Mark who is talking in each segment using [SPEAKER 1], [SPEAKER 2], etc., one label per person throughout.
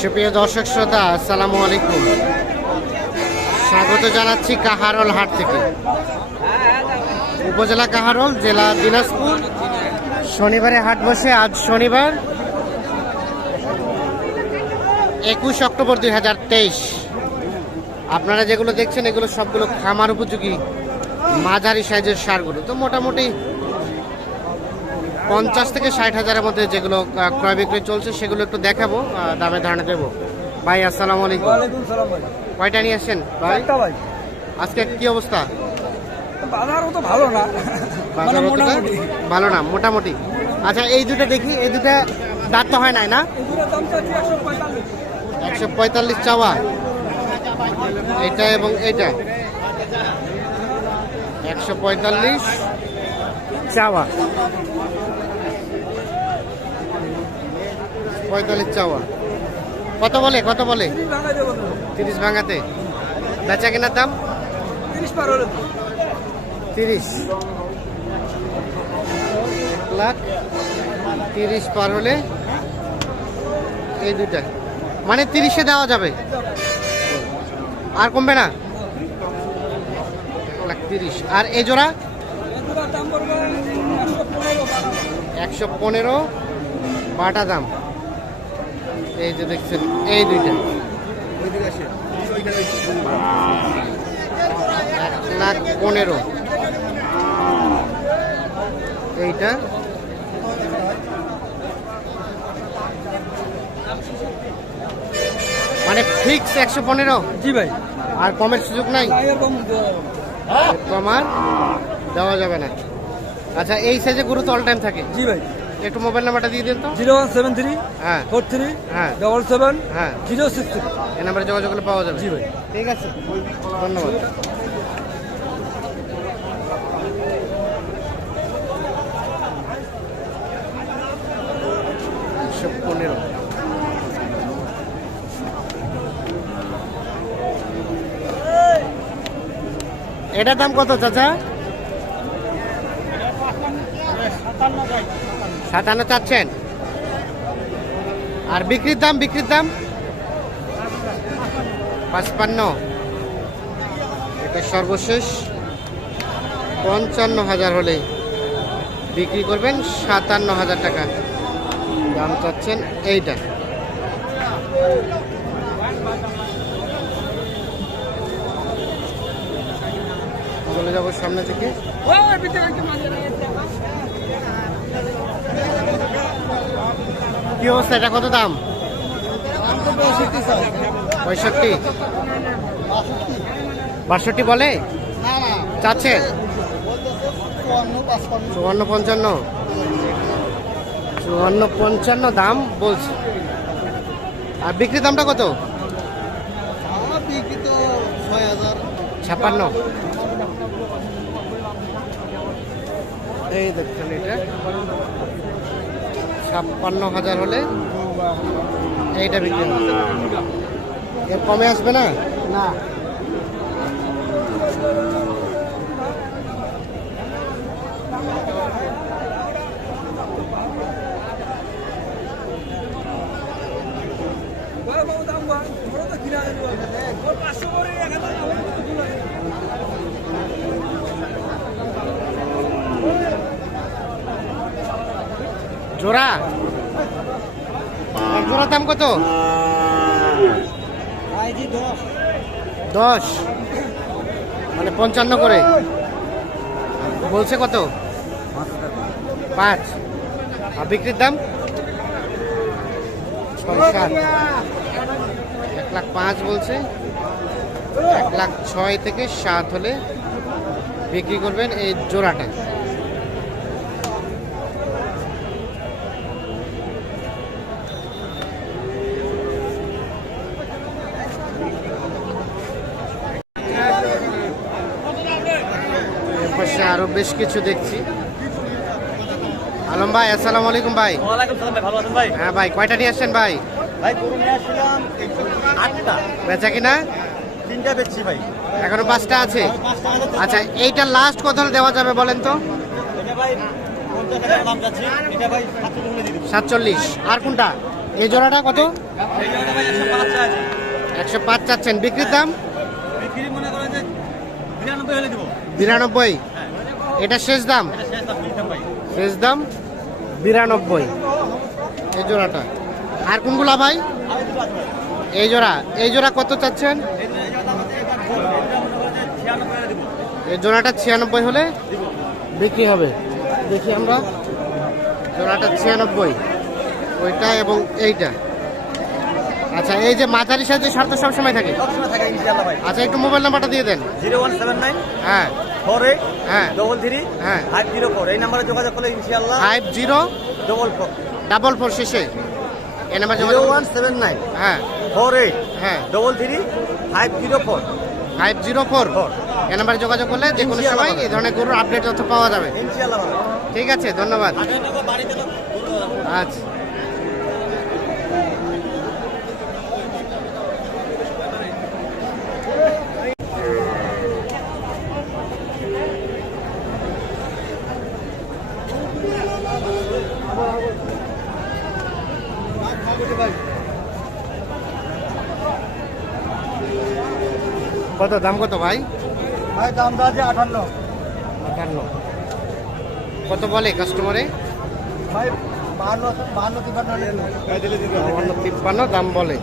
[SPEAKER 1] সুপ্রিয় দর্শক শ্রোতা, আসসালামু আলাইকুম। স্বাগত জানাচ্ছি কাহারল হাট থেকে। উপজেলা কাহারল, জেলা দিনাজপুর। শনিবারে হাট বসে, আজ শনিবার, একুশ অক্টোবর দুই হাজার তেইশ। আপনারা যেগুলো দেখছেন, এগুলো সবগুলো খামার উপযোগী মাঝারি সাইজের সারগুলো। তো মোটামুটি পঞ্চাশ থেকে ষাট হাজারের মধ্যে যেগুলো ক্রয় বিক্রয় চলছে সেগুলো একটু দেখাবো দামে ধারণা দেবো। ভাই আসসালামু আলাইকুম। কয়টা নিয়ে আসছেন ভাই? আজকে কি অবস্থা?
[SPEAKER 2] বাজার তো ভালো না। মানে
[SPEAKER 1] ভালো? না মোটামুটি। আচ্ছা এই দুটো দেখি এই দুটো দাঁত তো হয় নাই না?
[SPEAKER 2] একশো পঁয়তাল্লিশ
[SPEAKER 1] চাওয়া। এটা এবং এটা। একশো পঁয়তাল্লিশ। চাওয়া। পঁয়তাল্লিশ চাওয়া। কত বলে কত বলে?
[SPEAKER 2] তিরিশ
[SPEAKER 1] ভাঙাতে। বেচা কেনার দাম?
[SPEAKER 2] তিরিশ
[SPEAKER 1] লাখ তিরিশ পার হলে এই দুইটা। মানে তিরিশে দেওয়া যাবে। আর কমবে না? এক লাখ তিরিশ। আর এই জোড়া?
[SPEAKER 2] একশো পনেরো
[SPEAKER 1] বাটা দাম। এই যে দেখছেন এই দুইটা। এক লাখ পনেরো। এইটা। মানে ফিক্স একশো পনেরো?
[SPEAKER 2] জি ভাই।
[SPEAKER 1] আর কমের সুযোগ নাই? কমার দেওয়া যাবে না। আচ্ছা এই সাইজে গরু তো অল টাইম থাকে।
[SPEAKER 2] জি ভাই।
[SPEAKER 1] একটু মোবাইল নাম্বারটা দিয়ে দিন তো।
[SPEAKER 2] জিরো ওয়ান সেভেন থ্রি
[SPEAKER 1] হ্যাঁ।
[SPEAKER 2] ফোর থ্রি
[SPEAKER 1] হ্যাঁ।
[SPEAKER 2] ডবল সেভেন
[SPEAKER 1] হ্যাঁ।
[SPEAKER 2] Zero six three.
[SPEAKER 1] এই নাম্বারে যোগাযোগ করলে পাওয়া যাবে।
[SPEAKER 2] জি ভাই।
[SPEAKER 1] ঠিক আছে। ধন্যবাদ। পনেরো। এটার দাম কত চাচা? সাতান্ন চাচ্ছেন। আর বিক্রির দাম বিক্রির দাম? পাঁচপান্ন। এটা সর্বশেষ। পঞ্চান্ন হাজার হলে বিক্রি করবেন সাতান্ন হাজার টাকা। দাম চাচ্ছেন এইটা। চলে যাব সামনে থেকে। কি অবস্থা? এটা কত দাম? পঁয়ষট্টি। বাষট্টি বলে? চাচ্ছে? চুয়ান্ন পঞ্চান্ন। চুয়ান্ন পঞ্চান্ন দাম বলছে। আর বিক্রি দামটা কত? ছাপ্পান্ন। এই দেখছেন এটা। ছাপ্পান্ন হাজার হলে এইটা বিক্রি হবে। এর কমে আসবে না? না
[SPEAKER 2] দাম বড় তো কিনা যাবে পাঁচশো করে এক হাজার আমার তো ভুল আছে।
[SPEAKER 1] জোড়া? এক জোড়ার দাম কত? দশ। মানে পঞ্চান্ন করে। বলছে কত? পাঁচ। আর বিক্রির দাম? সাত। এক লাখ পাঁচ বলছে। এক লাখ ছয় থেকে সাত হলে বিক্রি করবেন এই জোড়াটা। এর পাশে আরও বেশ কিছু দেখছি। আলম ভাই আসসালামু আলাইকুম ভাই। হ্যাঁ ভাই কয়টা নিয়ে আসছেন ভাই? বেচা কিনা?
[SPEAKER 3] তিনটা বেচছি ভাই।
[SPEAKER 1] এখনও পাঁচটা আছে? আচ্ছা এইটা লাস্ট কত দেওয়া যাবে বলেন তো? সাতচল্লিশ আর কোনটা? এই জোড়াটা কত?
[SPEAKER 3] একশো পাঁচ আছে
[SPEAKER 1] একশো পাঁচ চাচ্ছেন। বিক্রির দাম?
[SPEAKER 3] বিক্রি মনে করেন বিরানব্বই।
[SPEAKER 1] এটা শেষ দাম?
[SPEAKER 3] শেষ দাম?
[SPEAKER 1] বিরানব্বই। এই জোড়াটা। আর কোনগুলা ভাই? এই জোড়া। এই জোড়া কত চাচ্ছেন?
[SPEAKER 3] এই
[SPEAKER 1] জোড়াটা ছিয়ানব্বই হলে বিক্রি হবে। দেখি আমরা। জোড়াটা ছিয়ানব্বই। ওইটা এবং এইটা। আচ্ছা এই যে মাঝারি সাইজের শর্ত সবসময় থাকে?
[SPEAKER 3] থাকে
[SPEAKER 1] আচ্ছা একটু মোবাইল নাম্বারটা দিয়ে দেন।
[SPEAKER 3] জিরো ওয়ান সেভেন নাইন
[SPEAKER 1] হ্যাঁ।
[SPEAKER 3] ফোর এইট
[SPEAKER 1] হ্যাঁ।
[SPEAKER 3] ডবল থ্রি
[SPEAKER 1] হ্যাঁ।
[SPEAKER 3] ফাইভ জিরো ফোর এই নাম্বারে যোগাযোগ করলে ইনশাআল্লাহ
[SPEAKER 1] five zero
[SPEAKER 3] double four
[SPEAKER 1] double four শেষে। এই নাম্বার যোগাযোগ
[SPEAKER 3] ওয়ান সেভেন নাইন
[SPEAKER 1] হ্যাঁ।
[SPEAKER 3] ফোর এইট
[SPEAKER 1] হ্যাঁ।
[SPEAKER 3] Double three five zero four
[SPEAKER 1] five zero four
[SPEAKER 3] four
[SPEAKER 1] এই নাম্বারে যোগাযোগ করলে যে কোনো সময় এই ধরনের গরুর আপডেট তথ্য পাওয়া যাবে। ঠিক আছে ধন্যবাদ। আচ্ছা। কত দাম কত ভাই?
[SPEAKER 3] ভাই দাম আছে আটান্ন
[SPEAKER 1] আটান্ন কত বলে কাস্টমারে
[SPEAKER 3] ভাই বাহান্ন বাহান্ন তিপ্পান্ন
[SPEAKER 1] তিপ্পান্ন দাম বলে।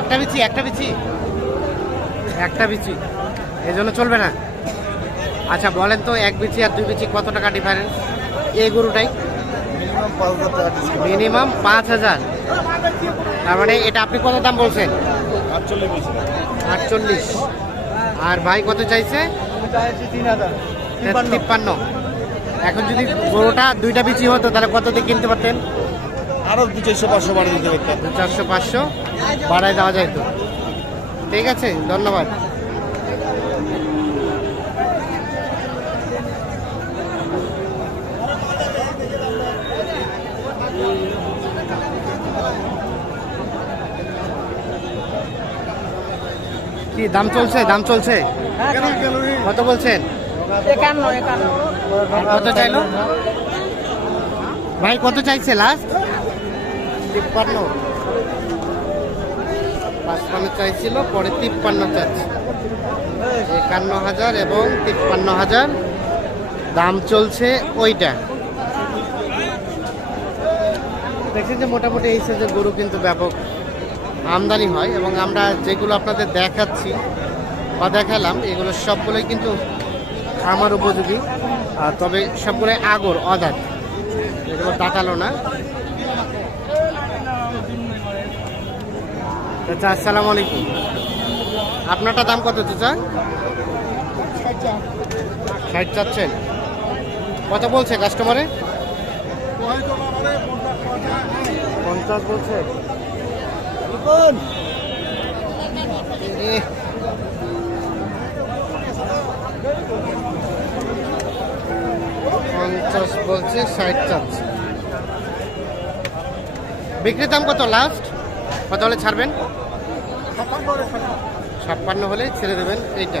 [SPEAKER 1] একটা বিচি একটা বিচি। একটা বিচি। এই জন্য চলবে না। আচ্ছা বলেন তো এক বিচি আর দুই বিচি কত টাকা ডিফারেন্স এই গরুটাই? মিনিমাম পাঁচ হাজার। তার মানে এটা আপনি কত দাম বলছেন? আটচল্লিশ আর ভাই কত চাইছে? তিপ্পান্ন। এখন যদি গরুটা দুইটা বিচি হতো তাহলে কত দিয়ে কিনতে পারতেন?
[SPEAKER 3] আরও দু চারশো পাঁচশো বাড়ি দিতে পারতেন।
[SPEAKER 1] দু চারশো পাঁচশো। বাড়ায় দেওয়া যায় তো। ঠিক আছে ধন্যবাদ। কি দাম চলছে? দাম চলছে? কত বলছেন? কত চাইলো? ভাই কত চাইছে লাস্ট তিপ্পান্ন। পাঁচপান্ন চাইছিল পরে তিপ্পান্ন চাচ্ছে একান্ন হাজার এবং তিপ্পান্ন হাজার। দাম চলছে ওইটা। দেখছেন যে মোটামুটি এই সাইজের গরু কিন্তু ব্যাপক। আমদানি হয় এবং আমরা যেগুলো আপনাদের দেখাচ্ছি বা দেখালাম, এগুলো সবগুলোই কিন্তু খামার উপযোগী তবে সবগুলোই আগর অদাত এগুলো দাঁতালো না। চাচা আসসালামু আলাইকুম। আপনারটা দাম কত চাচা? ষাট চাচ্ছেন। কত বলছে কাস্টমারে পঞ্চাশ বলছে। পঞ্চাশ বলছে ষাট চাচ্ছে। বিক্রির দাম কত লাস্ট কত হলে ছাড়বেন? ছাপ্পান্ন হলে ছেড়ে দেবেন এইটা।